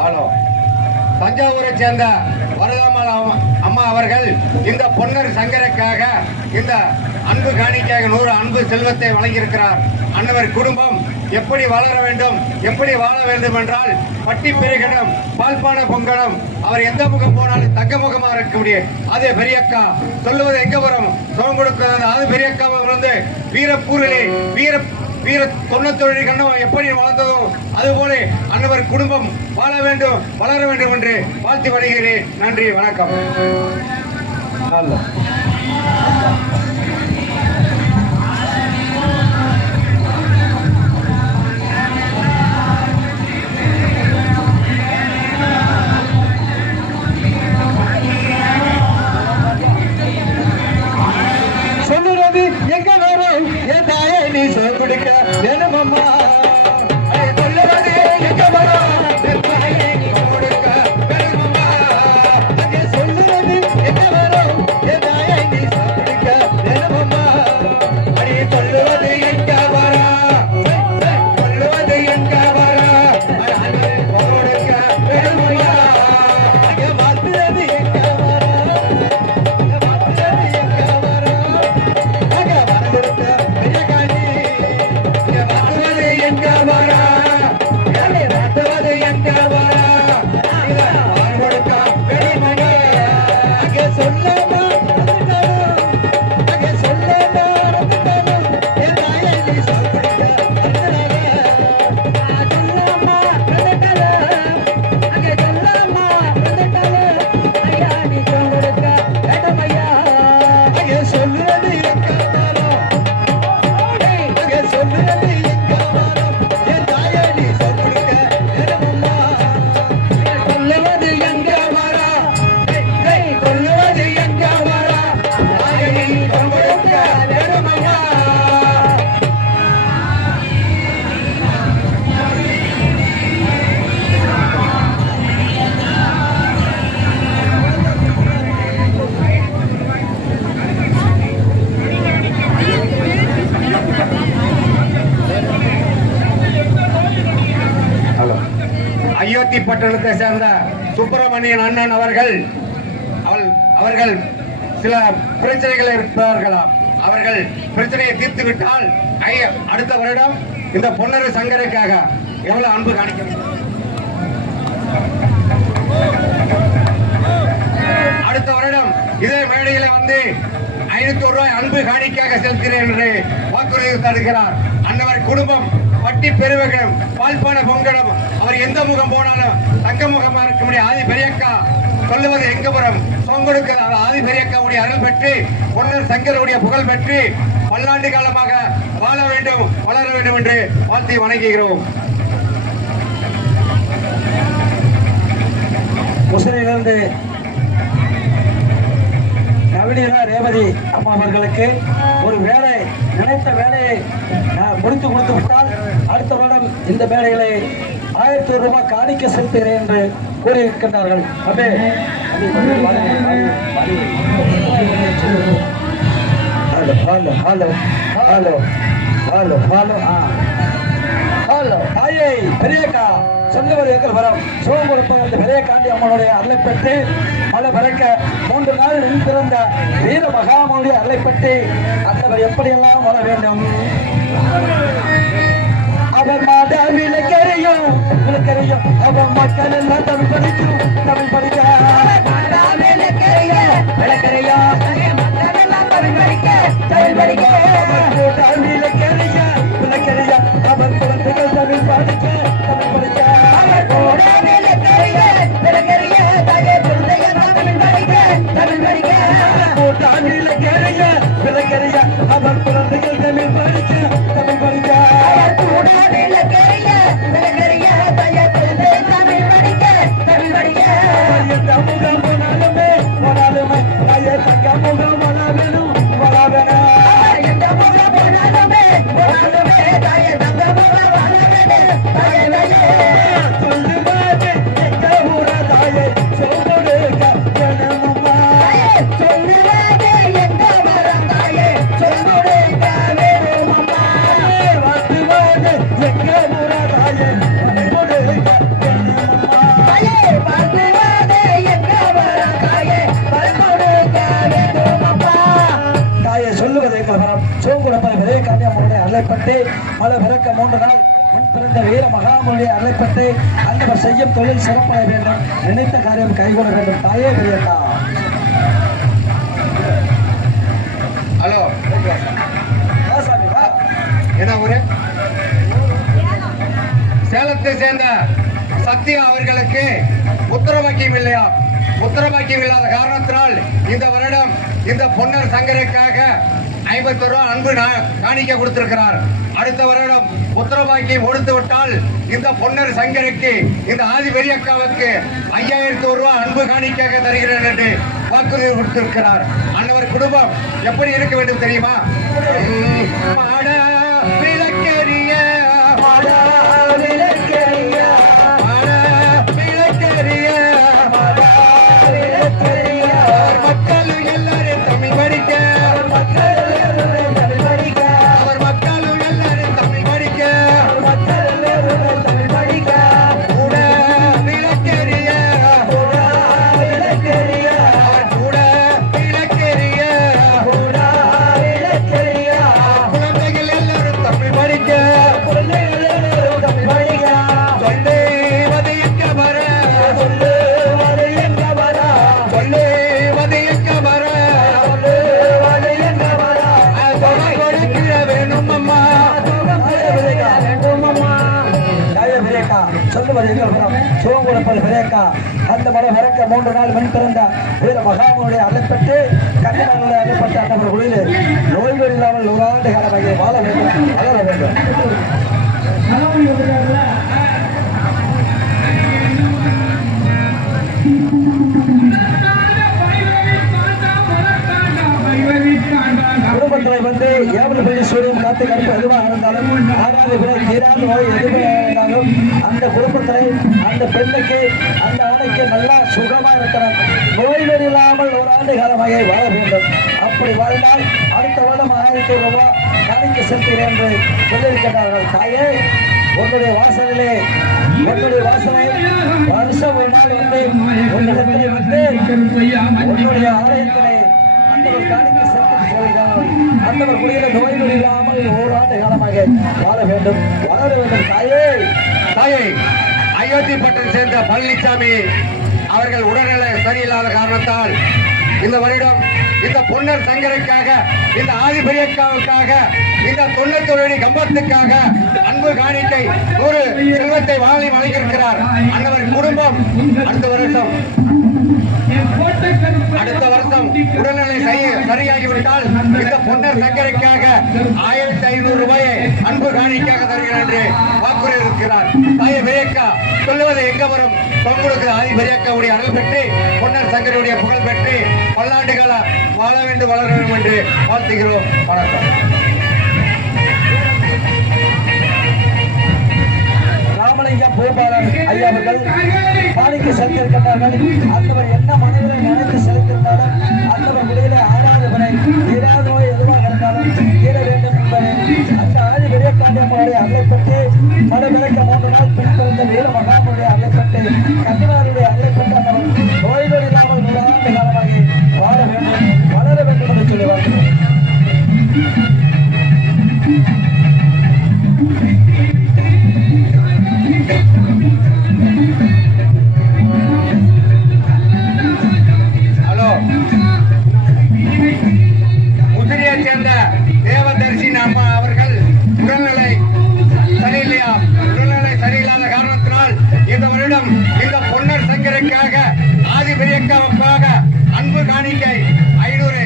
Hello. தஞ்சாவூரை சேர்ந்த வரதாமல் அம்மா அவர்கள் இந்த பொன்னர் சங்கருக்காக இந்த அன்பு காணிக்கையாக 100 அன்பு செல்வத்தை வழங்கியிருக்கிறார். அன்னவர் குடும்பம் எப்படி வளர வேண்டும், எப்படி வாழ வேண்டும் என்றால் பட்டி பெருகணும், பால்பான பொங்கணும். அவர் எந்த முகம் போனாலும் தங்க முகமாக இருக்க முடியும். அதே பெரியக்கா சொல்லுவது எங்க வரும் சோகம் கொடுக்கிறது. அது பெரியக்காவை வந்து வீரப்பூரிலே வீர தொழில் கண்ணம் எப்படி வளர்ந்ததோ அதுபோல அன்னவர் குடும்பம் வாழ வேண்டும், வளர வேண்டும் என்று வாழ்த்து வருகிறேன். நன்றி, வணக்கம். சொல்லுறது எங்க வரும் என் தாயை நீ சொல்லிக்க வேணுமம்மா. சொல்லுறது எங்க வரும் என் தாயை நீ கொடுக்க வேணுமம்மா. சொல்லுறது எங்க வரும் என் தாயை நீ சொல்லிக்க வேணுமம்மா. அடி சொல்லுவது எங்க வரா, சொல்லுவது எங்க வரா, கொடுக்க வேணுமையா. அங்கே மாத்துறது எங்க வரா, மாத்துறது எங்க வரா. அயோத்தி பட்டணத்தை சேர்ந்த சுப்பிரமணியன் அண்ணன் அவர்கள் சில பிரச்சனைகள் இருப்பார்களாம். அவர்கள் பிரச்சனையை தீர்த்து விட்டால் அடுத்த வருடம் இந்த பொன்னர் சங்கருக்காக எவ்வளவு அன்பு காணிக்க அடுத்த வருடம் இதே மேடையில வந்து 500 ரூபாய் அன்பு காணிக்கையாக செலுத்துகிறேன் என்று வாக்குறுதி தருகிறார். அன்னவர் குடும்பம் பட்டி பெருவகனம், பால்பான பொங்கடம். அவர் எந்த முகம் போனாலும் தங்க முகமா இருக்க முடியும். ஆதி பெரியக்கா சொல்லுவது எங்கபுரம் சோங்கொடுக்க ஆதி பெரியக்காவுடைய அருள் பெற்று பொன்னர் சங்கருடைய புகழ் பெற்று பல்லாண்டு காலமாக வாழ வேண்டும், வளர வேண்டும் என்று வாழ்த்தி வணங்குகிறோம். முசிறியிலிருந்து நவீனா ரேவதி அம்மா அவர்களுக்கு ஒரு வேலை, நினைத்த வேலையை முடித்து கொடுத்து விட்டால் அடுத்த வருடம் இந்த வேலைகளை 1000 ரூபாய் காணிக்க செலுத்துகிறேன் என்று கூறியிருக்கின்றார்கள். அப்படியே hello hello hello hello hello hello தாயை பெரியக்கா சொந்தவர் எங்கள் வரம் சிவம் கொடுப்ப அந்த பெரியக்காண்டி அம்மனுடைய அருளை பெற்று பல பிறக்க 3 நாள் நின்றிருந்த வீர மகாமனுடைய அருளை பெற்று அந்தவர் எப்படியெல்லாம் வர வேண்டும். அவர் மாதா விளக்கறியும் அவர் மக்கள் எல்லாம் தமிழ் படிக்கும், தமிழ் படிக்க அவர் குழந்தைகள் தமிழ் படிக்க, தமிழ் படிக்க அவர் குழந்தைகள் தமிழ் படிக்க, தமிழ் படிக்க முகம் போனாலுமே போனாலுமே தங்க முகம் வளா வேணும், வளா வேணும். அருளைப்பட்டு பல பிறக்க 3 நாள் முன் பிறந்த வீர மகாமுனியை அருளைப்பட்டு அந்தவர் செய்யும் தொழில் சிறப்படைய வேண்டும், நினைத்த காரியம் கைகூட வேண்டும். தாயே பெரியக்கா. ஹலோ, என்ன ஊரு? சேலத்தை சேர்ந்த சத்யா அவர்களுக்கு புத்திரபாக்கியம் இல்லையா? புத்திரபாக்கியம் இல்லாத காரணத்தினால் இந்த வருடம் இந்த பொன்னர் சங்கருக்காக 50 ரூபாய் அன்பு காணிக்க கொடுத்திருக்கிறார். அடுத்த வருடம் புத்திரபாக்கியம் கொடுத்து விட்டால் இந்த பொன்னர் சங்கருக்கு இந்த ஆதி பெரியக்காவுக்கு 5000 ரூபாய் அன்பு காணிக்காக தருகிறேன் என்று வாக்குறுதி கொடுத்திருக்கிறார். அன்னவர் குடும்பம் எப்படி இருக்க வேண்டும் தெரியுமா? சோங்குளப்பல் பெரியக்கா அந்த மலை பிறக்க 3 நாள் மண் பிறந்த வீர மகாமுனுடைய அழைப்பட்டு கன்னிமார்களுடைய அழைப்பட்ட அன்னவர் குடியில் நோய்கள் இல்லாமல் 100 ஆண்டு காலமாக வாழ வேண்டும், வளர வேண்டும். குடும்பத்தில் வந்து 7 பள்ளி சூரியன் காத்து கருப்பு எதுவாக இருந்தாலும் 6வது பிறை தீராத நோய் எதுவே இருந்தாலும் அந்த குடும்பத்தில் அந்த பெண்ணுக்கு அந்த ஆணைக்கு நல்லா சுகமா இருக்கிறார், நோய்கள் இல்லாமல் 100 ஆண்டு காலமாக வாழ வேண்டும். அப்படி வாழ்ந்தால் அடுத்த வருடம் 1000 ரூபாய் காணிக்கு செலுத்துகிறேன் என்று சொல்லியிருக்கிறார்கள். தாயே, உன்னுடைய வாசலிலே உன்னுடைய வாசனை வருஷம் ஒரு நாள் வந்து உன்னிடத்திலே வந்து உன்னுடைய ஆலயத்திலே அந்தவர் காணிக்கு செலுத்தி சொல்கிறார்கள். அந்தவர் குடியில நோய்கள் இல்லாமல் 100 ஆண்டு காலமாக வாழ வேண்டும், வளர வேண்டும். தாயே, தாயை அயோத்திப்பட்டினம் சேர்ந்த பழனிசாமி அவர்கள் உடல்நிலை சரியில்லாத காரணத்தால் இந்த வருடம் இந்த பொன்னர் சங்கருக்காக இந்த ஆதி பெரியக்காவுக்காக இந்த 91 கம்பத்துக்காக அன்பு காணிக்கை 100 செல்வத்தை வாங்கி வழங்கியிருக்கிறார். அன்னவர் குடும்பம் அடுத்த வருஷம் உடல்நிலை சரியாகிவிட்டால் இந்த பொன்னர் சங்கருக்காக 1500 ரூபாயை அன்பு காணிக்காக தருகிறார் என்று வாக்குறுதி இருக்கிறார். தாயை பெரியக்கா சொல்லுவது எங்க வரும்? உங்களுக்கு ஆதி பெரியக்காவுடைய அருள் பெற்று பொன்னர் சங்கருடைய புகழ் பெற்று பல்லாண்டுகள வாழ வேண்டும், வளர வேண்டும் என்று வாழ்த்துகிறோம். வணக்கம். ராமலிங்கம் பூபாலன் ஐயா அவர்கள் காணிக்கு செலுத்தியிருக்கிறார்கள். அந்தவர் என்ன மனதில் நினைத்து செலுத்தியிருந்தாலும் அந்தவர் முடியல 6வது பிறை தீராத நோய் எதுவாக இருந்தாலும் தீர வேண்டும் என்பதை அந்த ஆதி பெரியக்காண்டியம்மனுடைய அருளைப்பட்டு பல பிறக்க 3 நாள் பின் பிறந்த வீர மகாமுடைய அருளைப்பட்டு கன்னிமாருடைய அருளைப்பட்டு அந்தவர் நோய்கள் இல்லாமல் 100 ஆண்டு காலமாக வாழ வேண்டும், வளர வேண்டும் என்று சொல்லுவார்கள். இந்த பொன்னர் சங்கருக்காக ஆதி பெரியக்காவுக்காக அன்பு காணிக்கை 500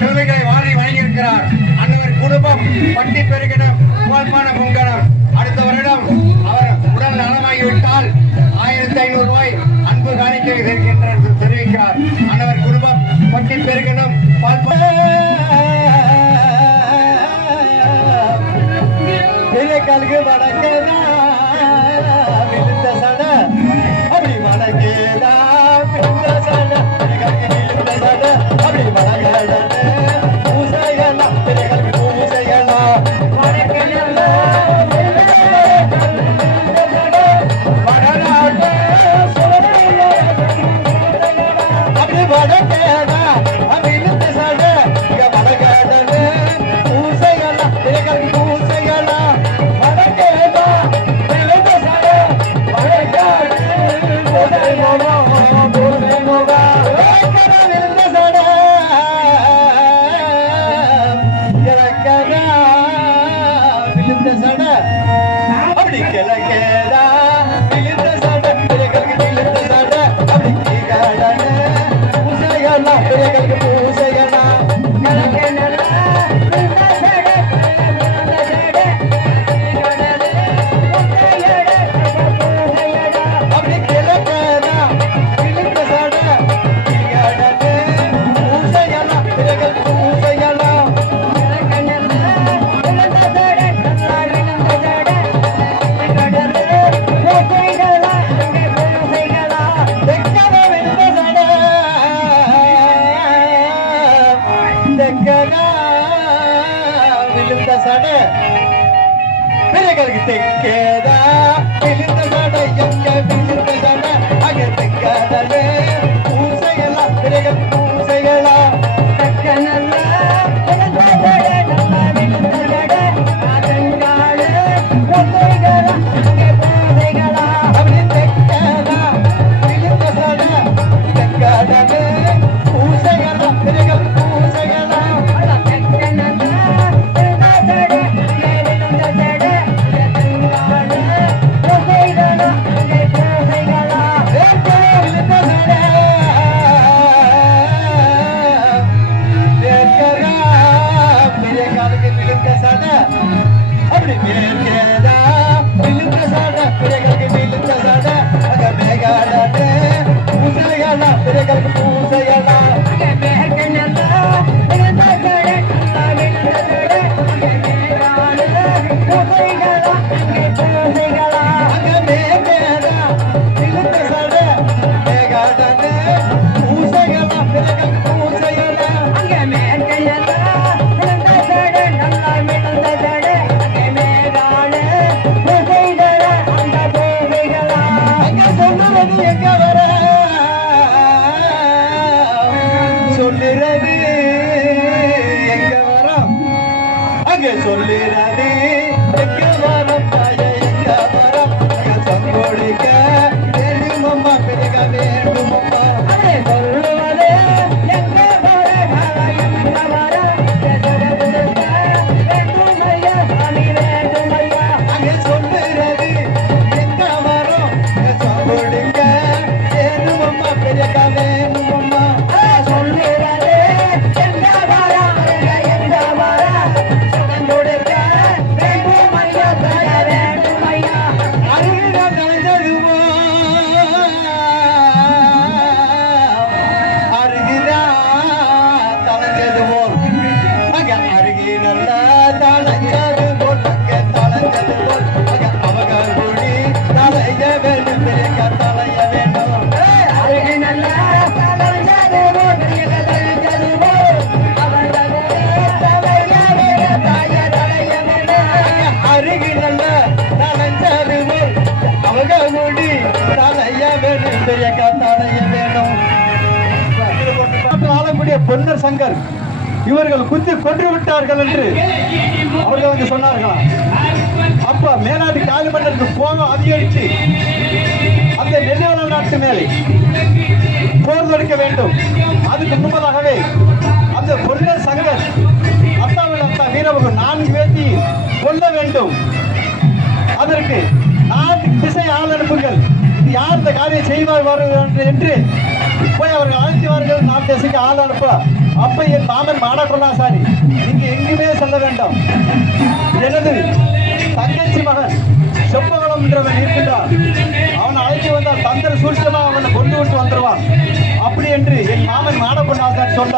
செல்வைகளை வாரி வழங்கியிருக்கிறார். அன்னவர் குடும்பம் பட்டி பெருகிடம் புகழ்பான பொங்கலம். அடுத்த வருடம் அவர் உடல் நலமாகிவிட்டால் 1500 ரூபாய் அன்பு காணிக்கை இருக்கின்றார் என்று தெரிவிக்கிறார். அன்னவர் குடும்பம் பட்டி பெருகிடம் பெரியக்காலுக்கு வணக்கதா அப்படி வணங்கேதா அப்படி வணங்கல பூசைகளா பூசைகளா பெரியகளுக்கு தெக்கேதா விழுந்த சடை எங்க விழுந்த சடை அங்கே தெக்காதலே பூசைகளா பெரியகள் பூசைகளா சொல்லுறது எங்க வரம் தாய எங்க வரம் சங்கோடிக்க வேண்டுமம்மா பெருக வேண்டுமம்மா சொல்லுவதே எங்க வரம் எங்க வரம் வேண்டுமையா சாமி வேண்டுமையா அங்கே சொல்லுறது எங்க வரம் சங்கோடிக்க வேண்டுமம்மா பெருக வேண்டுமம்மா சொல்லுறது எங்க வரம் எங்க வரம் பொன்னர் சங்கர் இவர்கள் குத்தி கொன்று விட்டார்கள் என்று அவர்கள் வந்து சொன்னார்களாம். அப்ப மேலாட்டு காளிமன்னருக்கு கோபம் அதிகரித்து அந்த நெல்லிவள நாட்டு மேலே போர் தொடுக்க வேண்டும். அதுக்கு முன்பதாகவே அந்த பொன்னர் சங்கர் அத்தாவில் அத்தா வீரவர்கள் 4 பேர்த்தி கொல்ல வேண்டும். அதற்கு 4 திசை ஆள் அனுப்புங்கள், இது யார் இந்த காரியம் செய்வார் என்று போய் அவர்கள் அழைத்துவார்கள். 4 திசைக்கு ஆள் அனுப்ப. அப்ப என் மாமன் மாடக்கொள்ளாசாரி நீங்க எங்குமே செல்ல வேண்டாம், எனது தங்கச்சி மகன் செப்பகுளம் என்றவன் இருக்கின்றான், அவனை அழைத்து வந்தால் தந்திர சூழ்ச்சியமா அவனை கொண்டு விட்டு வந்துடுவான் அப்படி என்று என் மாமன் மாடக்கொள்ளாசாரி சொல்ல,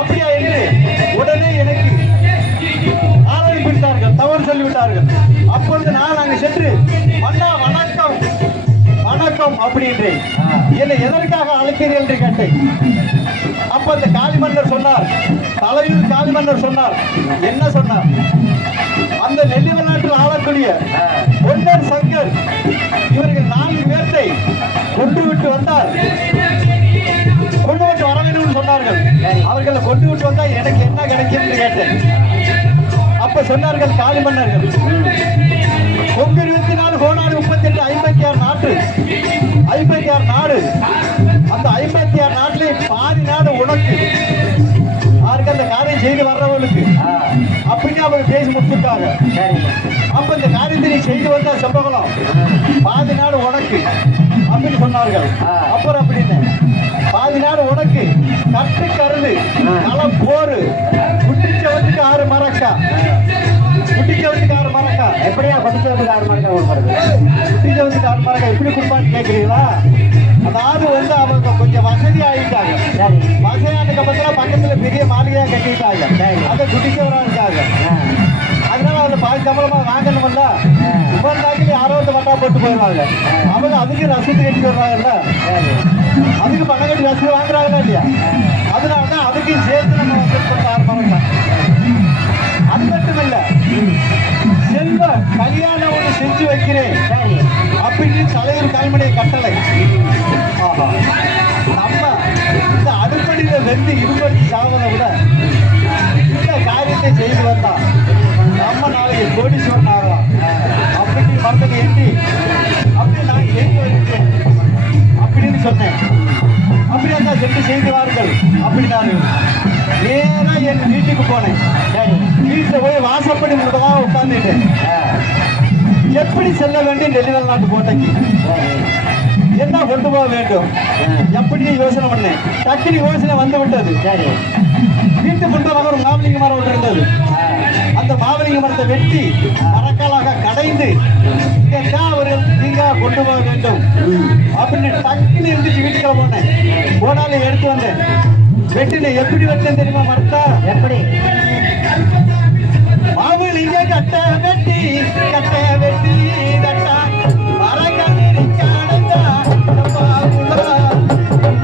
அப்படியா என்று உடனே எனக்கு ஆரம்பித்தார்கள், தவறு சொல்லிவிட்டார்கள். அப்பொழுது நான் அங்கு சென்று மன்னா வணக்கம் வணக்கம் அப்படின்றேன். என்னை எதற்காக அழைத்தீர்கள் என்று கேட்டேன். அப்ப அந்த காளிமன்னர் சொன்னார், தலையூர் காளிமன்னர் சொன்னார். என்ன சொன்னார்? அந்த நெல்லிவளாற்றில் ஆளக்கூடிய பொன்னர் சங்கர் இவர்கள் 4 பேர்த்தை கொண்டு விட்டு வந்தார், கொண்டு விட்டு வர வேண்டும் சொன்னார்கள். அவர்களை கொண்டு விட்டு வந்தால் எனக்கு என்ன கிடைக்கும் என்று கேட்டேன். அப்ப சொன்னார்கள் காளிமன்னர்கள், கொங்கு 24 கோணாடு 38 56 நாட்டு 56 நாடு, அந்த 56 நாட்டிலே பாதி நாடு உனக்கு, யாருக்கு அந்த காரியம் செய்து வர்றவர்களுக்கு அப்படின்னு அவங்க பேசி முடிச்சுட்டாங்க. அப்ப இந்த காரியத்தை நீ செய்து வந்தா செம்பகுளம் பாதி நாடு உனக்கு அப்படின்னு சொன்னார்கள். அப்புறம் அப்படின்னு பாதி நாடு உனக்கு, கட்டு கருது களம் போரு, குட்டிச்சவத்துக்கு 6 மரக்கா, குட்டிச்சவத்துக்கு 6 மரக்கா, எப்படியா குட்டிச்சவத்துக்கு 6 மரக்கா கொடுப்பாரு? குட்டிச்சவத்துக்கு 6 மரக்கா எப்படி கொடுப்பான்னு கேட்குறீங்களா? அதாவது வந்து அவங்க கொஞ்சம் வசதி ஆகிட்டாங்க. வசதியானதுக்கு அப்புறம் பக்கத்துல பெரிய மாளிகையா கட்டிட்டாங்க, அதை குட்டிச்சவரா இருக்காங்க. அதனால அதுல பாதி சம்பளமா வாங்கணும்ல, உபந்தாக்கில் யாரோ வந்து வட்டா போட்டு போயிடுவாங்க. அவங்க அதுக்கு ரசீது கட்டி வருவாங்கல்ல, அதுக்கு பணம் கட்டி ரசீது வாங்குறாங்களா இல்லையா? அதனாலதான் அதுக்கும் சேர்த்து நம்ம வந்து 6 மரக்கா. அது மட்டும் இல்ல, செல்வ கல்யாணம் ஒன்று செஞ்சு வைக்கிறேன் சரி அப்படின்னு தலைவர் கல்மனை கட்டளை. ஆஹா, நம்ம இந்த அடுப்படியில வெந்து இருபடி சாவதை விட இந்த காரியத்தை செய்து வந்தா நம்ம நாளைக்கு கோடீஸ்வரன் ஆகலாம் அப்படின்னு மரத்தில் எட்டி அப்படி நான் எழுதி வைக்கிறேன் அப்படின்னு சொன்னேன். அப்படியே தான் சென்று செய்துவார்கள் அப்படின்னாரு. நேரா என் வீட்டுக்கு போனேன். சரி வீட்டில் போய் வாசப்படி முழுவதாக உட்கார்ந்துட்டேன். எப்படி செல்ல வேண்டும் நெல்லிவேல் நாட்டு கோட்டைக்கு, என்ன கொண்டு போக வேண்டும் எப்படி யோசனை பண்ணேன். டக்குனு யோசனை வந்து விட்டது. சரி வீட்டு முன்பதாக ஒரு மாவலிங்க மரம் ஒன்று இருந்தது. அந்த மாவலிங்க மரத்தை வெட்டி மரக்காலாக கடைந்து அவர்கள் நீங்க கொண்டு போக வேண்டும் அப்படின்னு டக்குன்னு இருந்துச்சு. வீட்டுக்குள்ள போனேன். போனால எடுத்து வந்தேன். வெட்டின எப்படி வெட்டேன் தெரியுமா? மரத்தா எப்படி மாவலிங்க கட்ட வெட்டி தட்டா மரக்காலில் காணந்தா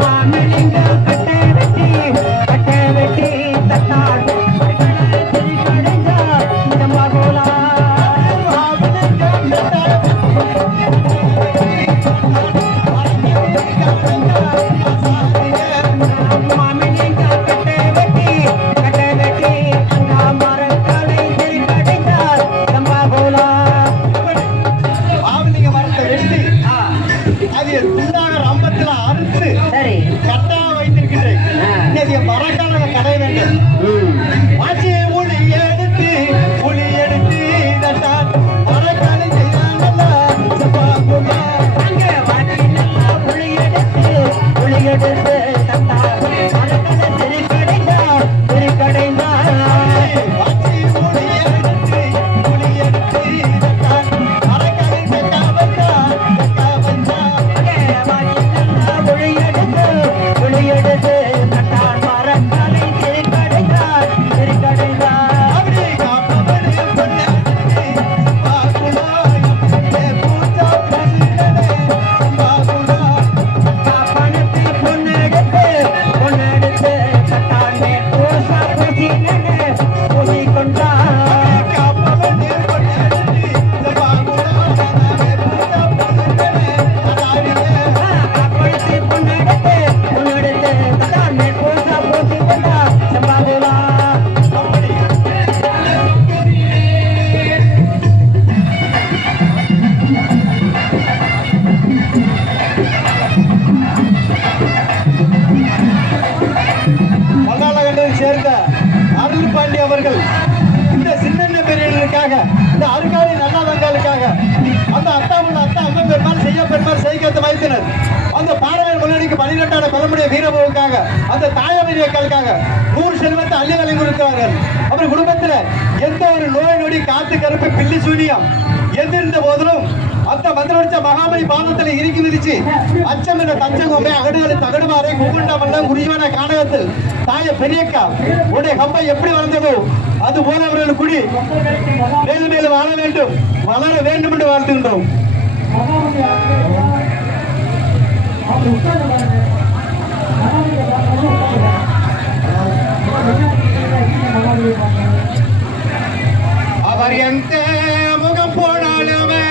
மாமலிங்க கட்ட வெட்டி தட்டால் மாவலிங்க மரத்தை வெட்டி அது துண்டாக ரம்பத்தில் அறுத்து சரி கட்டா வைத்திருக்கிறேன். இன்னைக்கு மரக்கால கடை வேண்டும். ஆட்சி உளி எடுத்து தட்டா மரக்காலை செய்தாங்கல்ல செப்பாக்குமா. ஆட்சி உளி எடுத்து தட்டா மரக்காலை செக்கா வந்தா அப்படி காப்பபடி பொன்னே பாக்குடா ஏ பூஜா பிரசிடனே பாக்குடா காப்பபடி பொன்னே பாக்குடா ஏ பூஜா பிரசிடனே அதாரியே அப்படி மல்லாளகண்டை சேர்ந்த அருள் பாண்டி அவர்கள் இந்த சின்ன பெரியர்களுக்காக, இந்த அருகாளி நல்லாதங்களுக்காக, அந்த அத்தாவுள்ள அத்தா அம்மா பெருமாள் செய்ய பெருமாள் செய்கிறது வைத்தனர். அந்த பாரவேல் முன்னணிக்கு 12 பலமுடைய வீரபவுக்காக, அந்த தாயவர்களுக்காக 100 செல்வத்தை அள்ளி வழங்கியிருக்கிறார்கள். அவர் குடும்பத்தில் எந்த ஒரு நோய் நொடி காத்து கருப்பு பில்லி சூனியம் எந்திருந்த போதிலும் அந்த மந்திரடிச்ச மகாமணி பாதத்தில் இறுக்கி விரிச்சு அச்சம் என்ற தஞ்சங்கொம்பை அகடுகளை தகடுமாறை குகுண்டமல்ல உரிவான காணகத்தில் தாய பெரியக்கா உடைய கம்பை எப்படி வளர்ந்ததோ அது போல அவர்கள் குடி மேலும் மேலும் வாழ வேண்டும், வளர வேண்டும் என்று வாழ்த்துகின்றோம். அவர் எந்த முகம் போனாலுமே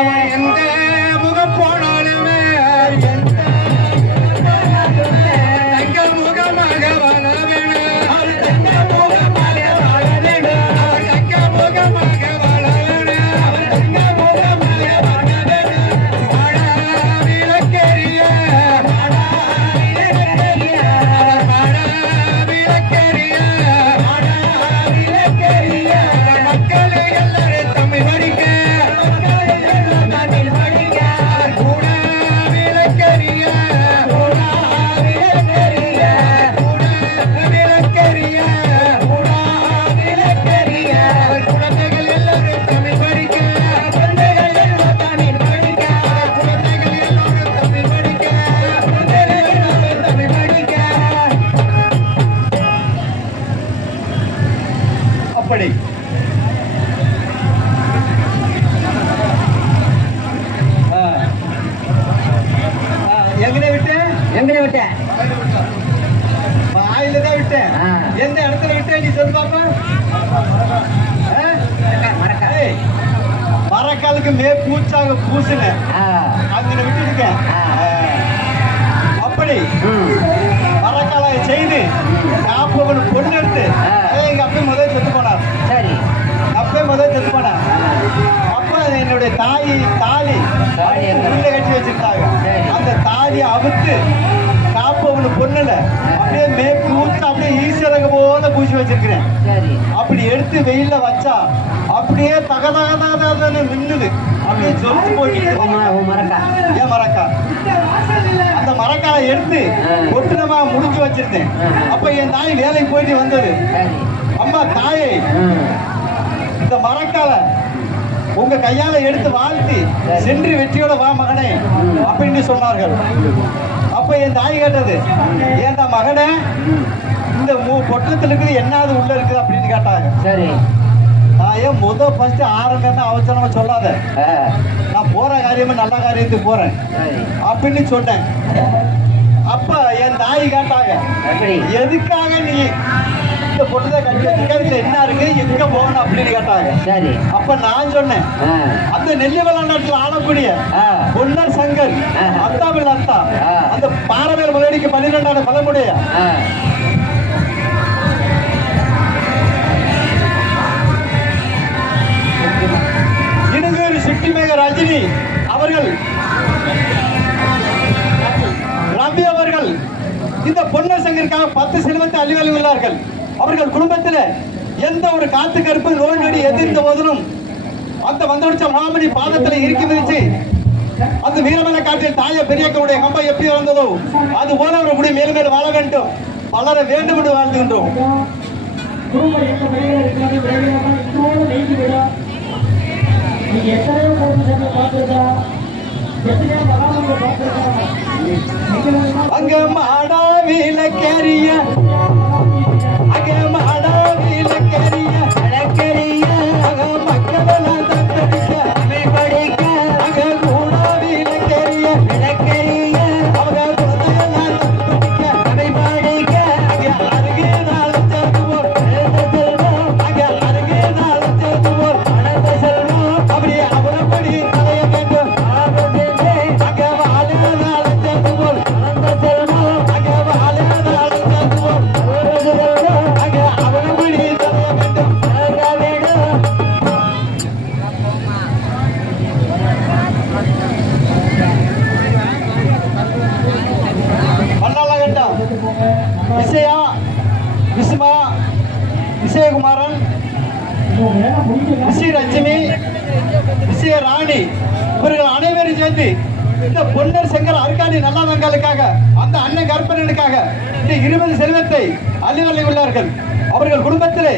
அவர் எந்த முகம் போனாலுமே தங்கள் முகமாக வாழ வேணும். அவர் தங்கள் முகமாக வாழ வேணும். அவர் தங்கள் முகமாக வாழ வேணும். அவர் தங்கள் எனக்கு மே பூச்சாக பூசுன அங்கே விட்டுருக்கேன். அப்படி மரக்காலையை செய்து காப்பவன் பொண்ணு எடுத்து எங்க அப்பா முதல் செத்து போனார். சரி, அப்பே முதல் செத்து போனார். அப்ப என்னுடைய தாலி உள்ள கட்டி வச்சிருந்தாங்க. அந்த தாலியை அவுத்து காப்பவனு பொண்ணுல அப்படியே பூச்சி அப்படியே ஈஸ்வரங்க போல பூசி வச்சிருக்கிறேன். அப்படி எடுத்து வெயில்ல வச்சா அப்படியே தகதகன்னு மின்னுது. அப்படியே சொல்லி போயிட்டு ஏன் மரக்கா அந்த மரக்காலை எடுத்து ஒட்டுனமா முடிஞ்சு வச்சிருந்தேன். அப்ப என் தாய் வேலைக்கு போயிட்டு வந்தது. அம்மா தாயை இந்த மரக்காலை உங்க கையால எடுத்து வாழ்த்தி சென்று வெற்றியோட வா மகனே அப்படின்னு சொன்னார்கள். அப்ப என் தாய் கேட்டது, ஏன்டா மகனே இந்த பொட்டத்துல இருக்குது என்னது உள்ள இருக்குது அப்படின்னு கேட்டாங்க. சரி, நான் ஏன் ஃபர்ஸ்ட் ஆரம்பம் அவசரமா சொல்லாத, நான் போற காரியமே நல்ல காரியத்துக்கு போறேன் அப்படின்னு சொன்னேன். அப்ப என் தாய் கேட்டாங்க, எதுக்காக நீ இந்த பொட்டுதான் கட்டி வச்சிருக்க, என்ன இருக்கு, எங்க போகணும் அப்படின்னு கேட்டாங்க. சரி, அப்ப நான் சொன்னேன், அந்த நெல்லி விளையாட்டுல ஆடக்கூடிய பொன்னர் சங்கர் அத்தாவில் அத்தா அந்த பாரவேல் முதலடிக்கு 12ஆம் பலமுடைய இடுங்கூர் சிட்டிமேக ரஜினி அவர்கள் ரவி அவர்கள் இந்த பொன்னர் சங்கருக்காக 10 செல்வத்தை அள்ளிவழி உள்ளார்கள். அவர்கள் குடும்பத்தில் எந்த ஒரு காத்து கருப்பு நோய் நொடி எதிர்த்த போதிலும் அந்த வந்தடிச்ச மாமணி பாதத்தில் இறுக்கி மிதிச்சு அந்த வீரமலை காட்டில் தாய பெரியக்கனுடைய கம்பை எப்படி வந்ததோ அது போல ஒரு முடி மேலும் மேலும் வாழ வேண்டும், வளர வேண்டும் என்று வாழ்கின்றோம். அங்க மாடா விளக்கரிய அங்க மாடா விளக்கரிய விளக்கரிய அங்க மக்களெல்லாம் தத்தடிக்க படிக்க அங்க கூடா விளக்கரிய விளக்கரிய அவங்க குழந்தையெல்லாம் தத்தடிக்க படிக்க அங்க அருகே நாளத்தோர் அங்க அருகே நாளத்தோர் அனந்த செல்வம் அப்படி அவனப்படி தலைய வேண்டும் அங்க வாழ நாளத்தோர் அனந்த செல்வம் அங்க வாழ நாளத்தோர் அங்க அவனப்படி தலைய வேண்டும் மல்லாலகண்டம் விசயா விஸ்மா விசயகுமாரன் விசயலட்சுமி விசயராணி இவர்கள் அனைவரும் சேர்ந்து இந்த பொன்னர் சங்கர் அருக்காணி நல்லாதங்களுக்காக அந்த அண்ணன் கற்பனனுக்காக இந்த 20 செல்வத்தை அள்ளிவள்ளி உள்ளார்கள். அவர்கள் குடும்பத்திலே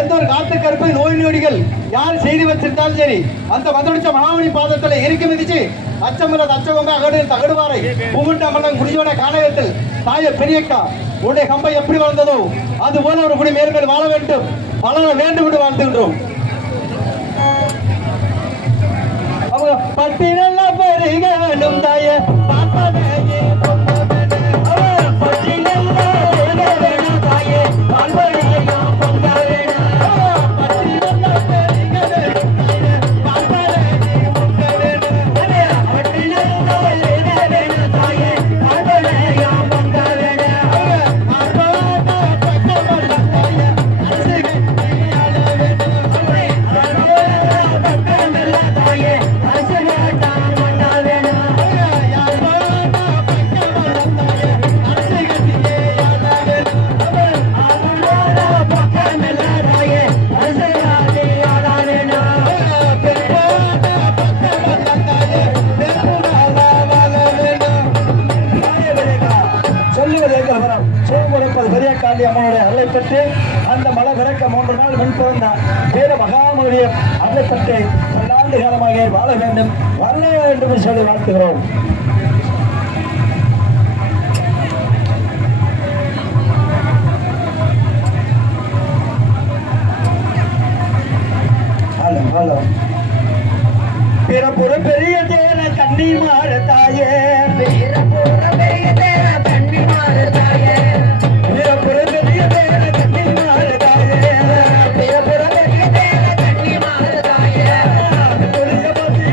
எந்த ஒரு காத்து கருப்பு நோய் நொடிகள் யார் செய்து வச்சிருந்தாலும் சரி அந்த வந்தடிச்ச மகாமணி பாதத்தில் இறுக்கி மிதிச்சு அச்சமர அச்சகொம்பை அகடு தகடுவாரை பூமுண்ட மல்லம் குடியோட காணகத்தில் தாய பெரியக்கா உடைய கம்பை எப்படி வளர்ந்ததோ அது போல ஒரு குடி மேல் வாழ வேண்டும், வளர வேண்டும் என்று வாழ்த்துகின்றோம். அவங்க பட்டினல்ல பெருக வேண்டும் தாய பார்ப்பதையே பெரியக்காண்டி அம்மனுடைய அருளை பெற்று அந்த மலை பிறக்க 3 நாள் முன் பிறந்த வீர மகாமனுடைய அருளை பெற்று பல்லாண்டு காலமாக வாழ வேண்டும், வர வேண்டும் என்று சொல்லி வாழ்த்துகிறோம். ஹலோ ஹலோ பிறப்புற பெரிய தேர கண்ணி மாற தாயே பிறப்புற பெரிய தேர கண்ணி மாற தாயே பிறப்புற பெரிய தேர கண்ணி மாற தாயே பிறப்புற பெரிய தேர கண்ணி மாற தாயே புரிய பத்தி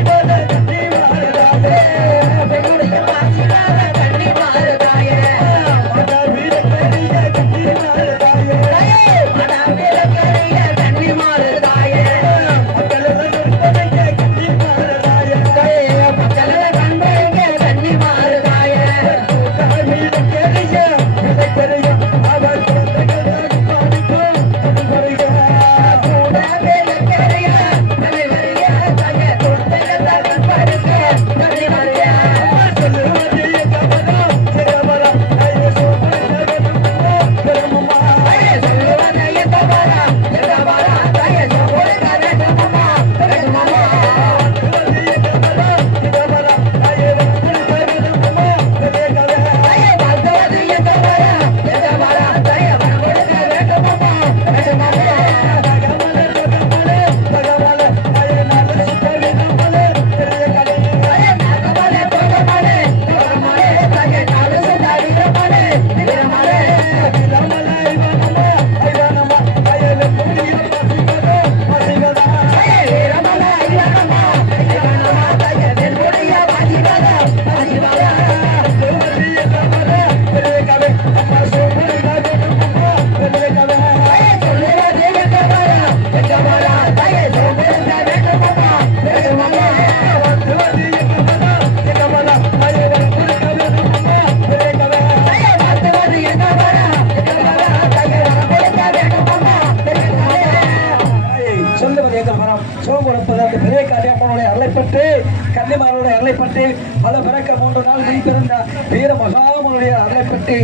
அருளைப்பட்டு பல பிறக்க 3 நாள் முன் பிறந்த வீர மகாமனுடைய அருளைப்பட்டு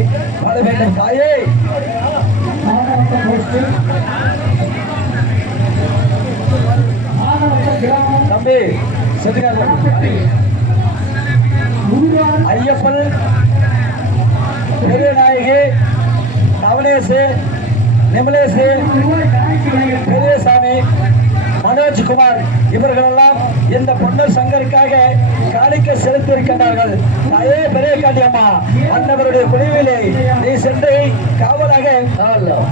வாழ வேண்டும் தாயே. தம்பி ஐயப்பன், பெரியநாயகி, நவலேசு, நிமலேசு, பெரியசாமி, மனோஜ்குமார் இவர்களெல்லாம் இந்த பொன்னர் சங்கருக்காக காணிக்க செலுத்தியிருக்கிறார்கள். தாயே பெரிய காண்டியம்மா, அன்னவருடைய குழுவிலே நீ சென்று காவலாக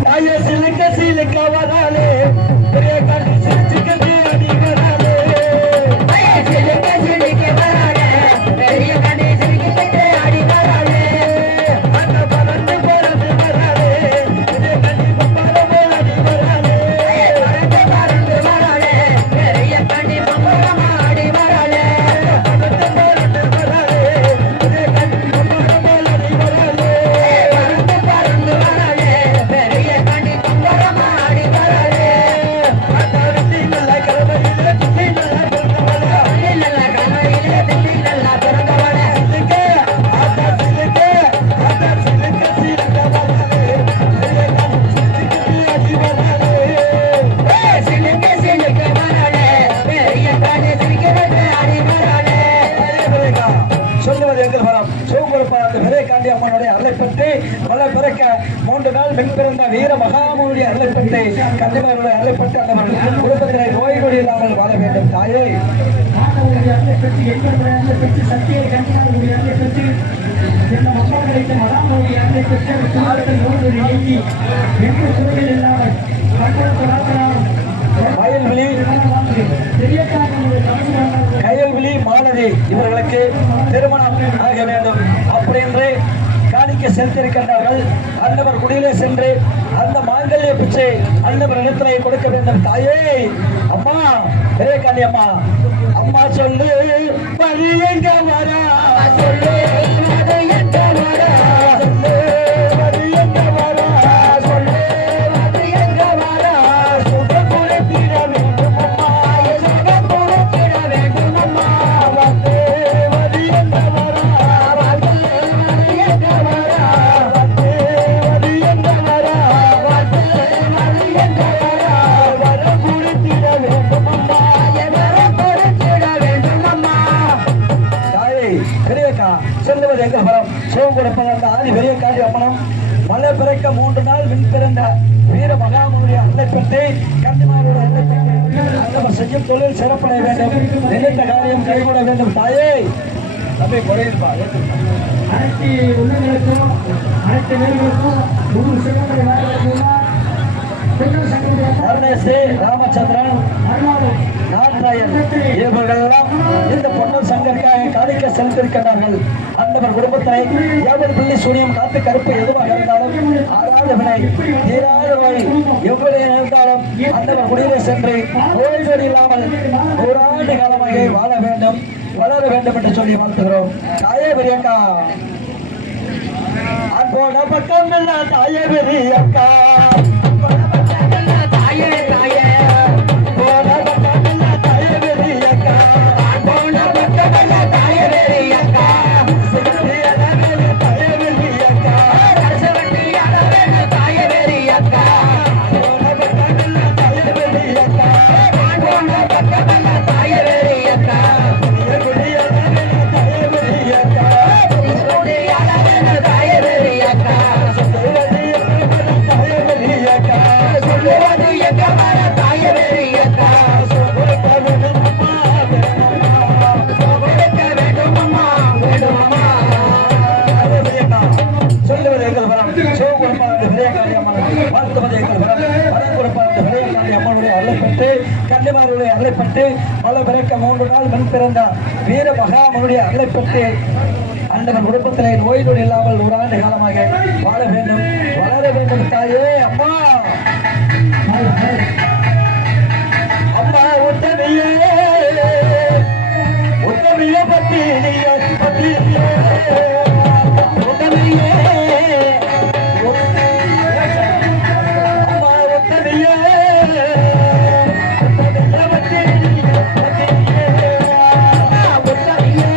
தாயே சிலுக்க சிலுக்க வராலே பெரிய காண்டி சிரிச்சுக்க அடி வராலே சிலுக்க சிலுக்க வராலே பெரிய காண்டி சிரிக்க அடி வராலே அந்த பறந்து போறது வராலே பெரிய காண்டி பப்பார போல அடி வராலே பறந்து பறந்து வராலே பெரிய காண்டி பப்பார அடி வராலே பறந்து போறது வராலே பெரிய காண்டி பப்பார போல அடி வராலே பறந்து பறந்து வராலே பெரிய காண்டி பப்பார அடி வராலே அதாரத்தி நல்ல கரவையிலே துணி நல்ல பிறந்தவளே நல்ல கரவையிலே துணி நல்ல பிறந்தவளே சிலுக்க ஆதா சிலுக்க ஆதா சிலுக்க சிலுக்க வராலே பெரிய காண்டி சிலுக்க அடி வராலே சிலுக்க சிலுக்க வராலே பெரிய காண்டி சிலுக்க அடி வராலே. சொல்லுவது எங்கள் வரம் சிவகுருப்பா அந்த பெரிய காண்டி அம்மனுடைய அருளைப்பட்டு பல பிறக்க 3 நாள் பெண் பிறந்த வீர மகாமுடைய அருளைப்பட்டு கண்டிப்பாருடைய அருளைப்பட்டு அந்த குடும்பத்தினை நோய் நொடி இல்லாமல் வாழ வேண்டும் தாயே. சத்தியை கண்டிப்பாக எந்த மக்கள் கிடைத்த மதாமோடி அன்னை பெற்று நீக்கி எந்த சூழல் இல்லாமல் கயல்விழி கயல்விழி மாலதி இவர்களுக்கு திருமணம் ஆக வேண்டும் அப்படின்னு காணிக்க செலுத்தியிருக்கின்றார்கள். அன்னவர் குடியிலே சென்று அந்த மாங்கல்ய பிச்சை அன்னவர் இடத்திலே கொடுக்க வேண்டும் தாயே. அம்மா பெரிய காண்டி அம்மா, அம்மா சொல்லு பரி எங்க வரா சொல்லு அது எங்க வரா சொல்லு பரி எங்க வரா சொல்லு அது எங்க வரா சுகம் கொடுத்திட வேண்டும் அம்மா சுகம் கொடுத்திட வேண்டும் அம்மா வந்து வரி எங்க வரா வந்து வரி எங்க வரா வந்து வரி எங்க வரா வந்து வரி எங்க வரா வரம் கொடுத்திட வேண்டும் அம்மா வரம் கொடுத்திட வேண்டும் அம்மா. தாயே பெரியக்கா சொல்லுவது எங்க வரம் சிவகுருப்பன் அந்த ஆதி பெரிய காண்டி அம்மனம் மலை பிறக்க 3 நாள் மின் பிறந்த வீர மகாமுடைய அன்னைப்பட்டு கண்டிமாருடைய அன்னைப்பட்டு நம்ம செய்யும் தொழில் சிறப்படைய வேண்டும், நினைத்த காரியம் கைகூட வேண்டும் தாயே. தம்பி குறையிருப்பா அனைத்து உள்ளங்களுக்கும் அனைத்து நேர்களுக்கும் குரு சிவனுடைய அருணேசு, ராமச்சந்திரன், நாராயண் இவர்களெல்லாம் இந்த பொன்னர் சங்கருக்காக காணிக்க செலுத்திருக்கிறார்கள். அந்தவர் குடும்பத்தினை யாவர் பிள்ளை சூனியம் காத்து கருப்பு எதுவாக இருந்தாலும் ஆறாத வினை தீராத நோய் எவ்வளவு இருந்தாலும் அந்தவர் குடியிலே சென்று நோய் நொடி இல்லாமல் 100 ஆண்டு காலமாக வாழ வேண்டும், வளர வேண்டும் என்று சொல்லி வாழ்த்துகிறோம். தாயே பெரியக்கா அன்போட பக்கம் இல்ல தாயே பெரியக்கா தாயே தாயே போன பக்கம் இல்ல தாயே பெரியக்கா போன பக்கம் இல்ல தாயே பெரியக்கா சித்தி அழகு தாயே பெரியக்கா ரசவட்டி அழகு தாயே பெரியக்கா போன பக்கம் இல்ல தாயே பெரியக்கா போன பக்கம் இல்ல தாயே பெரியக்கா குடி அழகு தாயே பெரியக்கா குடி அழகு தாயே பெரியக்கா சொல்லுவது தாயே பெரியக்கா சொல்லுவது எங்க வர தாயே பெரியக்கா சொல்லுக்க வேண்டும் அம்மா சொல்லுக்க வேண்டும் அம்மா வேண்டும் அம்மா. சொல்லுவது எங்கள் வரம் சிவகுருப்பான பெரிய காண்டி அம்மன் வாழ்த்துவது எங்கள் வரம் வரம் பெரிய காண்டி அம்மனுடைய அருளைப்பட்டு கண்டிமாருடைய அருளைப்பட்டு பல பிறக்க 3 நாள் மண் பிறந்த வீர மகாமனுடைய அருளைப்பட்டு அந்தவன் குடும்பத்திலே நோய் நொடி இல்லாமல் 100 ஆண்டு காலமாக வாழ வேண்டும், வளர வேண்டும் தாயே. அம்மா அம்மா உத்தமையே உத்தமையே பத்தினியே பத்தினியே உத்தமையே அம்மா உத்தமையே உத்தமையே பத்தினியே பத்தினியே உத்தமையே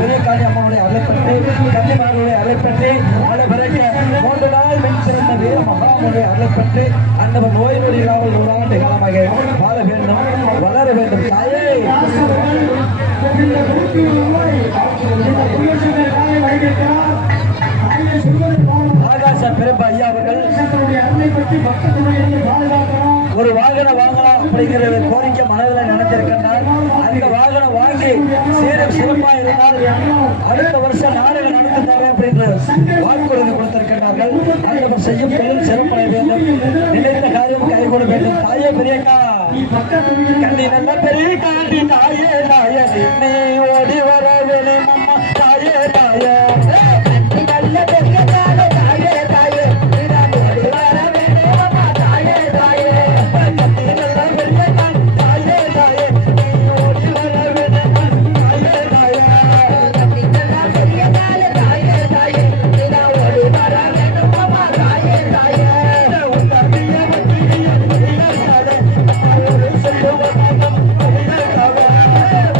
பெரிய காளி அம்மனுடைய அருளைப்பட்டு கன்னிமார்களுடைய அருளைப்பட்டு மழை பிறக்க 3 நாள் மின் சிறந்த வீர மகாமுடைய அருளைப்பட்டு அந்தவர் நோய் நொடி இல்லாமல் 100 ஆண்டு காலமாக வாழ வேண்டும் வளர வேண்டும் தாயே. ஆகாச பெரும்பா ஐயா அவர்கள் ஒரு வாகனம் வாங்கலாம் அப்படிங்கிற கோரிக்கை மனதில் நினைத்திருக்கின்றார். அந்த வாகனம் வாங்கி சீரம் சிறப்பாக இருந்தால் அடுத்த வருஷம் நாடுகள் நடத்தி தரேன் அப்படின்ற வாக்குறுதி கொடுத்திருக்கின்றார்கள். அந்த செய்யும் தொழில் சிறப்படைய வேண்டும், நினைத்த காரியம் கைகூட வேண்டும். தாயே பெரியக்கா கண்டி நல்ல பெரிய காண்டி தாயே தாய நீ ஓடி வர வேணும் அம்மா தாயே தாய நல்ல பெரிய தாயே தாயே ஓடி வர வேணும் அம்மா தாயே தாயே கண்டி நல்ல பெரிய தாயே தாயே நீ ஓடி வர வேணும் தாயே தாயே கண்டி நல்ல பெரிய தாயே தாயே நீ ஓடி வர வேணும் அம்மா தாயே தாயே உத்தமிய வட்டிய தாயே ஒரு சொல்லுவ மனம்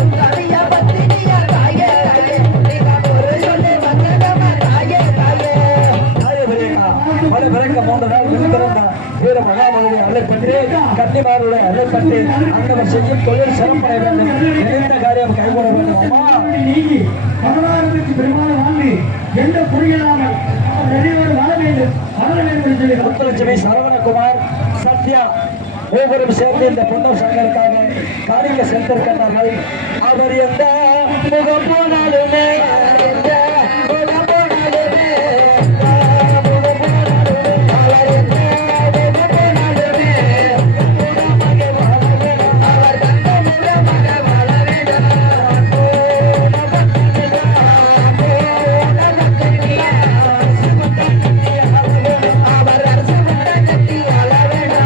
உத்தமிய வட்டிய தாயே தாயே நீ ஒரு சொல்லுவ மனம் தாயே தாயே தாயே பெரியக்கா மழை பிறக்க 3 நாள் விரும்பிருந்த வீர மகாமனுடைய அருளைப்பட்டு கன்னிமார்களுடைய அருளைப்பட்டு அந்தவர் செய்யும் தொழில் சிறப்படைய வேண்டும், நினைத்த காரியம் கைகூட வேண்டும். அம்மா நீங்கி 16 பெருமாள் வாங்கி எந்த புரியலாமல் வெளியோடு வர வேண்டும் வளர வேண்டும் என்று சொல்லி முத்துலட்சுமி சரவணகுமார் சத்யா மூவரும் சேர்ந்து இந்த பொன்னர் சங்கருக்காக காணிக்க சென்றிருக்கின்றார்கள். அவர் எந்த முகம் போனாலுமே எந்த முகம் போனாலுமே முகம் போனாலுமே அவர் எந்த முகம் போனாலுமே முகமாக வாழ வேண்டும், அவர் தந்த முகமாக வாழ வேண்டும். அவர் அரசு கட்டி ஆள வேண்டும்.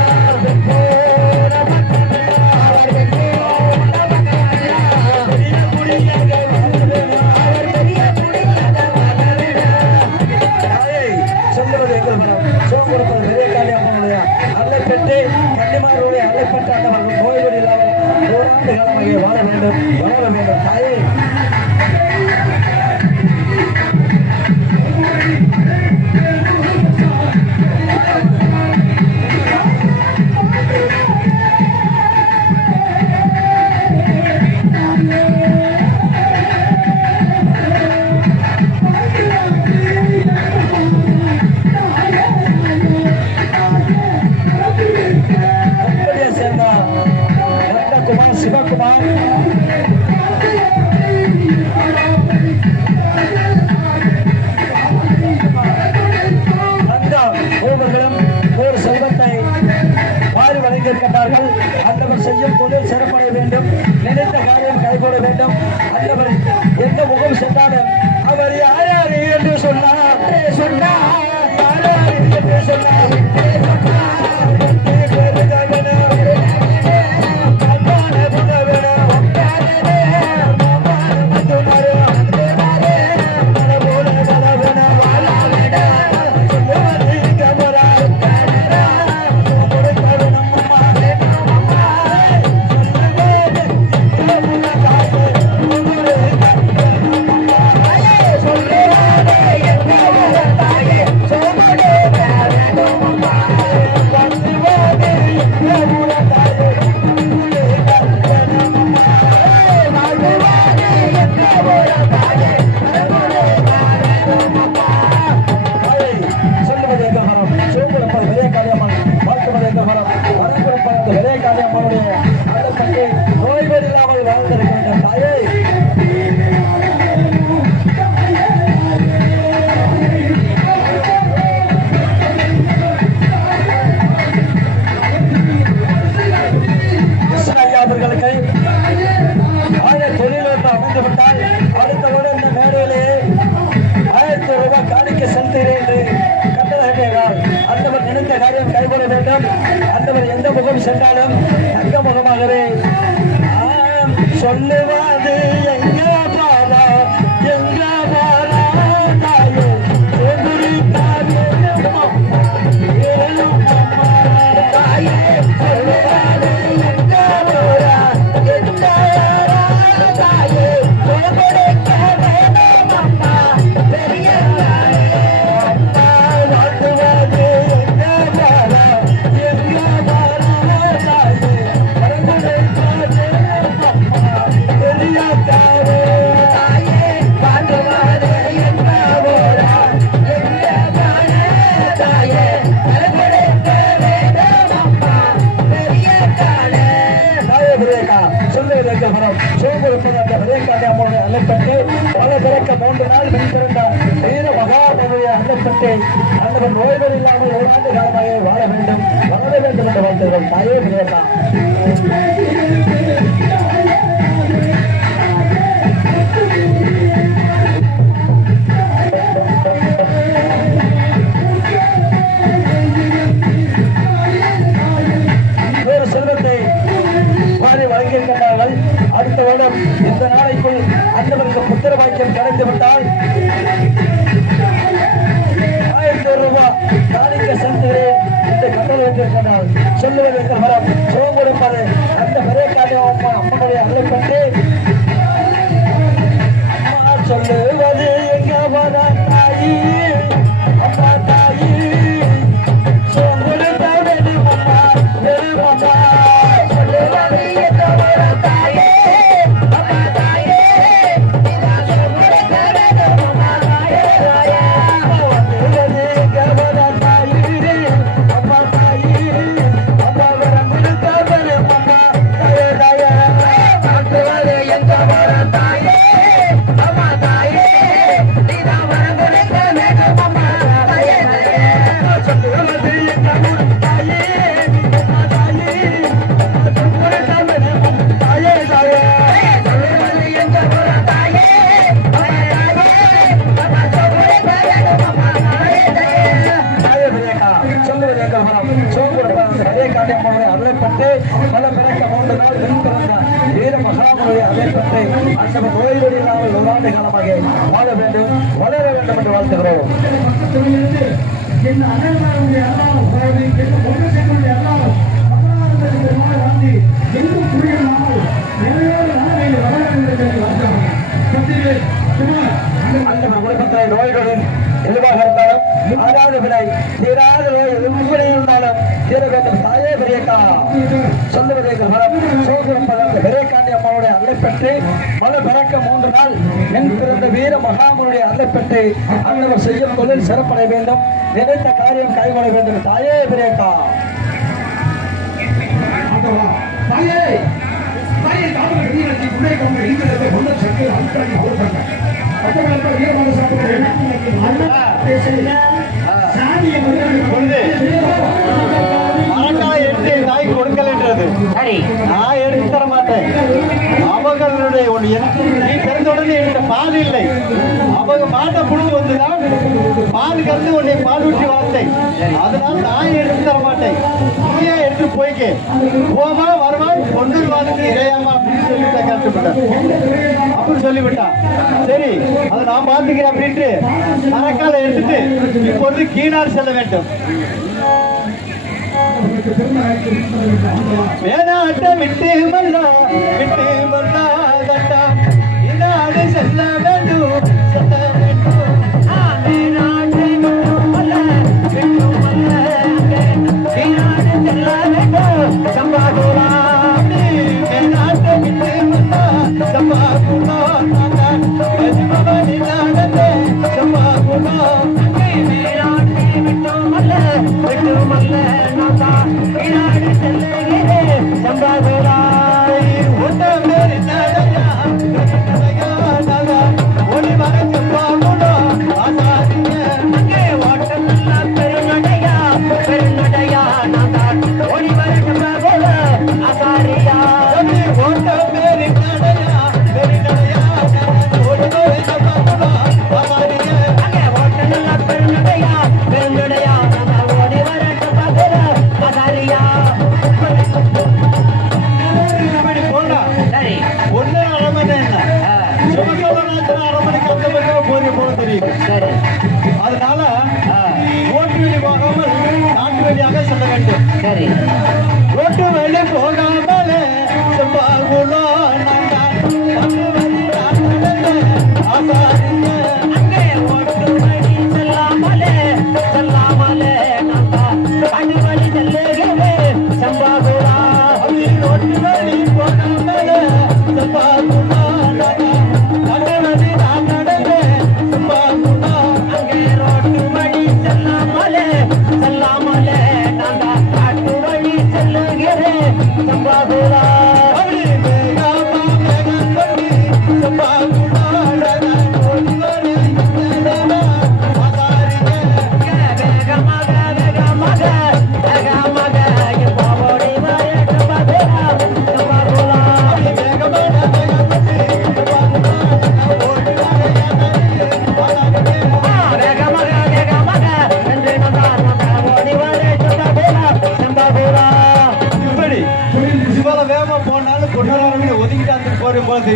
சொல்லுவது எங்கள் மனம் சோம்புறப்பது பெரிய காளி அம்மனுடைய அல்லைப்பட்டு கன்னிமார்களுடைய அல்லைப்பட்டு அந்தவர்கள் நோய்கள் இல்லாமல் 100 ஆண்டு காலமாக வாழ வேண்டும் வளர வேண்டும். தாயே கம்பெனியை சேர்ந்த ரத்னகுமார் சிவகுமார் மூவர்களும் ஒரு செல்வத்தை வாரி வழங்கியிருக்கின்றார்கள். அந்தவர் செய்யும் தொழில் சிறப்படைய வேண்டும், நினைத்த காரியம் கைகூட வேண்டும். அந்தவர் எந்த முகம் சென்றாலும் அவர் யார் என்று சொன்னார் யார் என்று சொன்னார் நோய்கள் இல்லாமல் வாழ்ந்திருக்கின்ற தாயை அவர்களுக்கு தொழில்நுட்பம் அமைந்துவிட்டால் அடுத்தவுடன் இந்த மேடையிலே 1000 ரூபாய் காணிக்க செலுத்துகிறேன் என்று கட்டளையிட்டார். அந்தவர் நினைத்த காரியம் கைகூட வேண்டும். அந்தவர் எந்த முகம் சென்றாலும் தங்க முகமாகவே சொல்லுவாது எங்க பாரா எங்க பாரா தாயே தாயே சொல்லுவாது எங்க போரா எங்க தாயே கொடுக்க பிறக்க 3 நாள் பிறந்த வீர மகாபலியை அழைப்பட்டு அந்தவன் நோய்கள் இல்லாமல் 1 ஆண்டு காலமாக வாழ வேண்டும் வளர வேண்டும் என்ற வாழ்த்துகள் தாயே பிரியக்கா. வழங்கியிருக்கின்றார்கள். அடுத்த வருடம் இந்த நாளைக்குள் அந்தவருக்கு புத்திர வாக்கியம் கிடைத்துவிட்டால் 1000 ரூபாய் காணிக்க செலுத்துகிறேன் என்று கட்டளை விட்டிருக்கின்றார். சொல்லுவதற்கு வரம் சோகம் கொடுப்பது அந்த பெரிய காரியம் அம்மனுடைய அருளை பெற்று அம்மா சொல்லுவது எங்க வர தாயி அம்மா தாயி சோகம் கொடுத்த வெறுமம்மா வெறுமம்மா வாழ வேண்டும் வளர வேண்டும் என்று வாழ்த்துகிறோம். என் அண்ணனுடைய அல்லாமல் என் பொன்னுடைய அல்லாமல் காந்தி எங்கும் புரியலாமல் நிறைவேறு நாளையில் வளர வேண்டும் என்று வாழ்த்துகிறோம். அந்த குடும்பத்தை நோய்களுடன் எதுவாக இருந்தாலும் ஆறாத விலை தீராத நோய் எதுவும் இருந்தாலும் தீர வேண்டும் தாயே பெரியக்கா. சொல்லுவதற்கு வரம் சோதனை பெரியக்காண்டி அம்மாவுடைய அருளை பெற்று மழை பிறக்க 3 நாள் என் பிறந்த வீர மகாமனுடைய அருளை பெற்று அன்னவர் செய்யும் தொழில் சிறப்படைய வேண்டும் நினைத்த காரியம் கைவிட வேண்டும் தாயே பெரியக்கா. மரக்காய் எடுத்து தாய் கொடுக்கல் என்றது நான் எடுத்து தர மாட்டேன். அவர்களுடைய நீ பிறந்த உடனே எடுத்த பால் இல்லை, அவங்க மாட்ட புழு வந்துதான் பால் கறந்து உன்னை பால் ஊற்றி வார்த்தேன். அதனால நான் எடுத்து தர மாட்டேன். நீயே எடுத்து போய்க்க போமா வருவாய் கொண்டு வாழ்க்கை இறையாமா அப்படின்னு சொல்லிட்டு கஷ்டப்பட்டேன் அப்படின்னு சொல்லிவிட்டான். சரி அதை நான் பார்த்துக்கிறேன் அப்படின்ட்டு மரக்காலை எடுத்துட்டு இப்பொழுது கீழார் செல்ல வேண்டும். வேணாட்ட விட்டு மல்லா தட்டா இதாடு செல்ல வேண்டும் செல்ல வேண்டும். அதனால ஓட்டு வெளி போகாமல் நாட்டு வழியாக செல்ல வேண்டும். ஓட்டு வெளி போகாமலே செம்பாகுலோ செம்பாகுலோ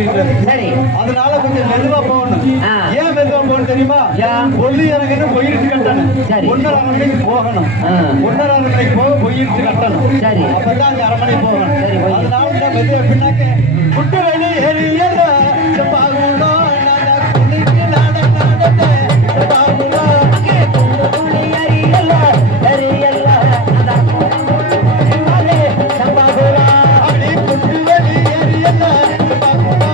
வருகிறது. சரி. அதனால கொஞ்சம் மெதுவா போகணும். ஆ. ஏன் மெதுவா போகணும் தெரியுமா? ஏன்? பொல்லி இறங்குன்னு பொய்யிட்டு கட்டணும். சரி. 1:30 மணிக்கு போகணும். ஆ. 1:30 மணிக்கு போக பொய்யிட்டு கட்டணும். சரி. அப்பதான் அங்க 1/2 மணி போகணும். சரி, போய். அதனால தான் மெதுவா பின்னாக்க குட்டு வெளி எரியல செப்பாகுண்டோ நாடா குளிக்கு நாடே செப்பாகுண்டோ அப்படி குட்டு வெளி எரியல செப்பாகுண்டோ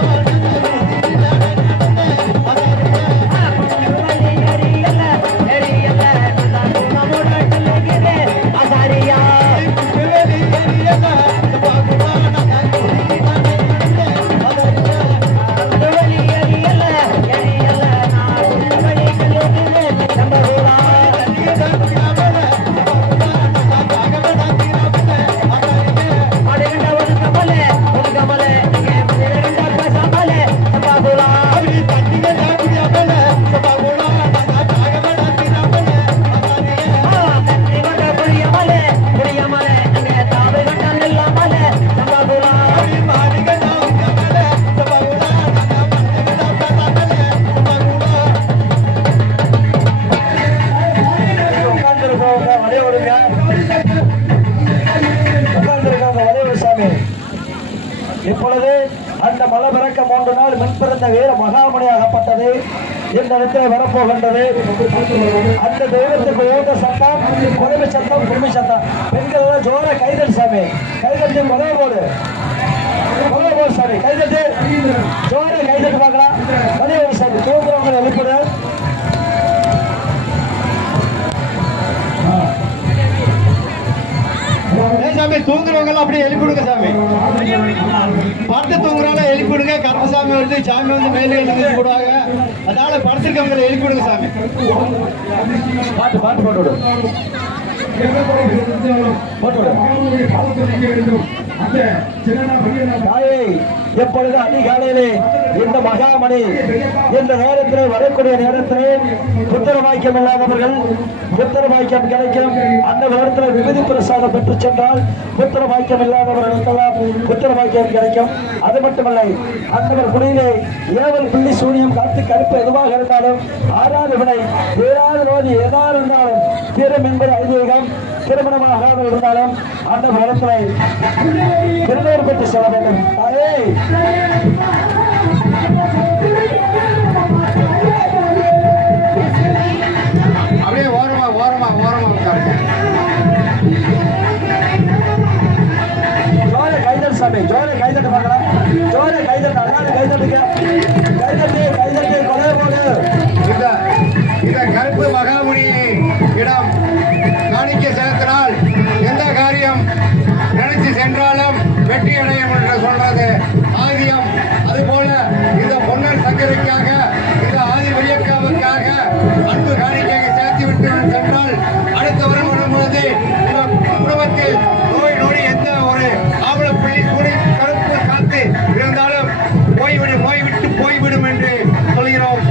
இப்பொழுது அந்த மலை பிறக்க 3 நாள் மின்பிறந்த வீர மகாமணியாகப்பட்டது இந்த இடத்தில் வரப்போகின்றது. அந்த தெய்வத்துக்கு ஓட்ட சத்தம், குறைவு சத்தம், குடும்ப சத்தம். பெண்கள் எல்லாம் ஜோர கைதல் சாமி, கைதட்டி முதல் போடு சாமி, கைதட்டு ஜோர கைதட்டு பார்க்கலாம். முதல் சாமி தூங்குறவங்க எழுப்பிடு. சாமி தூங்குறவங்க எல்லாம் அப்படியே எழுப்பிடுங்க சாமி. படுத்து தூங்குறவங்க எழுப்பிடுங்க. கருப்பசாமி வந்து சாமி வந்து மேலே எழுதி போடுவாங்க. அதனால படுத்திருக்கவங்களை எழுப்பிடுங்க சாமி. பாட்டு பாட்டு போட்டு விடு, போட்டு விடு. தாயை எப்பொழுது அதிகாலையிலே இந்த மகாமணி இந்த நேரத்திலே வரக்கூடிய நேரத்திலே புத்திரவாக்கியம் இல்லாதவர்கள் புத்திரவாக்கியம் கிடைக்கும். அந்த நேரத்தில் விபதி பிரசாதம் பெற்று சென்றால் புத்திரவாக்கியம் இல்லாதவர்களுக்கெல்லாம் புத்திரவாக்கியம் கிடைக்கும். அது மட்டுமல்ல, அந்தவர் குடியிலே ஏவல் புள்ளி சூனியம் காத்து கருப்பு எதுவாக இருந்தாலும் ஆறாவது வினை ஏதாவது நோதி ஏதாவது இருந்தாலும் தீரம் என்பது ஐதீகம். திருமணமாகாமல் இருந்தாலும் அந்த நேரத்தில் திருநூறு பெற்று செல்ல வேண்டும். தாயே அப்படியே ஓரமா உட்காருங்க. ஜோர கைதட்டு சாமி, ஜோர கைதட்டு பார்க்கலாம். ஜோர கைதட்டு, அல்லாத கைதட்டுங்க. கைதட்டு கொலை போடு. இந்த கருப்பு மகாமுனி இடம் காணிக்க செலுத்தினால் எந்த காரியம் நினைச்சு சென்றாலும் வெற்றி அடையும் என்று சொல்றது ஆதியம். அதுபோல இந்த பொன்னர் சங்கரைக்காக இந்த ஆதி வழியக்காவுக்காக அன்பு காணிக்கையாக சேர்த்து விட்டு சென்றால் அடுத்த வரும் வரும்போது இந்த குடும்பத்தில் நோய் நொடி எந்த ஒரு ஆவண புள்ளி கூடி கருப்பு காத்து இருந்தாலும் நோய் விட்டு போய்விடும் என்று சொல்கிறோம்.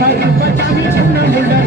கருப்பசாமி சொன்ன